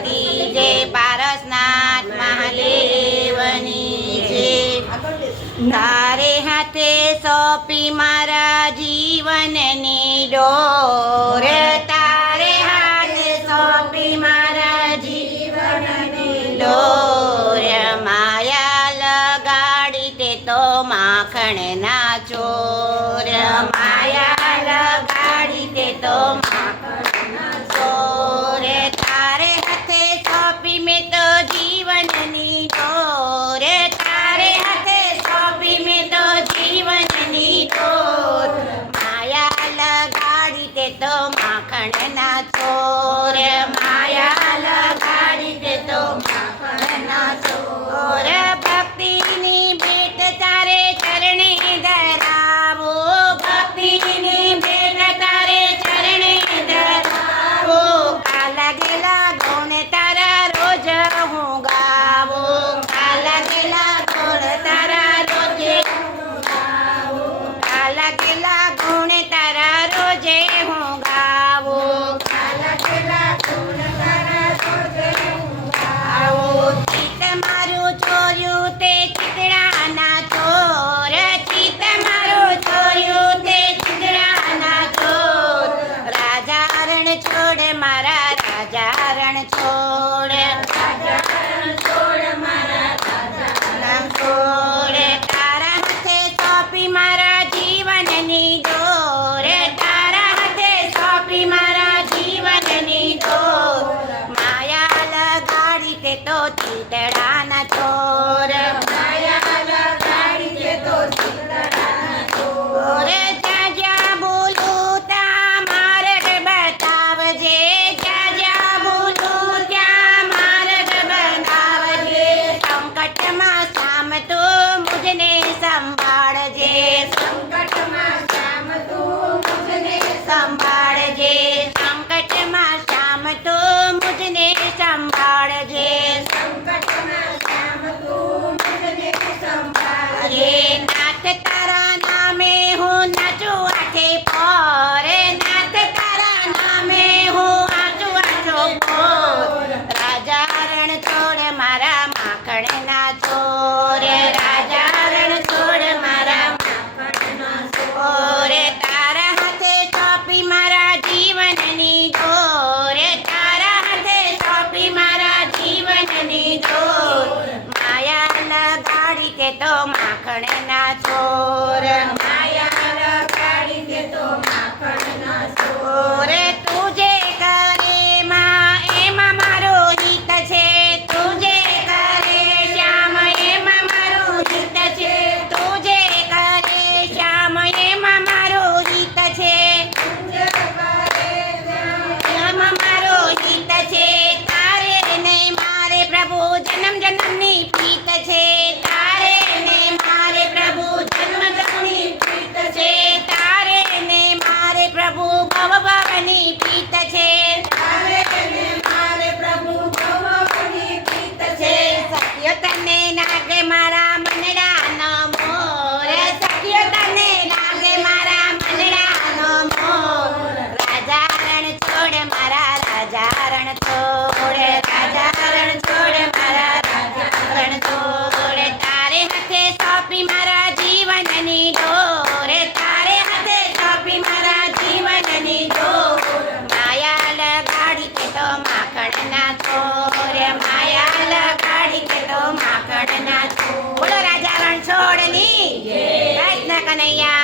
પાર્વતી જય પારસનાથ મહાદેવની જય તારે હાથે સોપી મારા જીવનની ડોર. તારે હાથે સોપી મારા જીવનની ડોર. માયા લગાડી તે તો માખણ ના ચોર. માયા લગાડી તે તો તો માખણના ચોર furniture. નાથ તારા નામે હું નાચું પોરે. નાથ તારા નામે હું આચું આચો પોર. છોડ મારા માખણ ના ચોર. રાજા રણ મારા માખણ તારા હાથે ચોપી મારા જીવનની જોર તારા હાથે ચોપી મારા જીવનની જોર માયા લગાડી કે તો માખણના ચોર జై కనయ్యా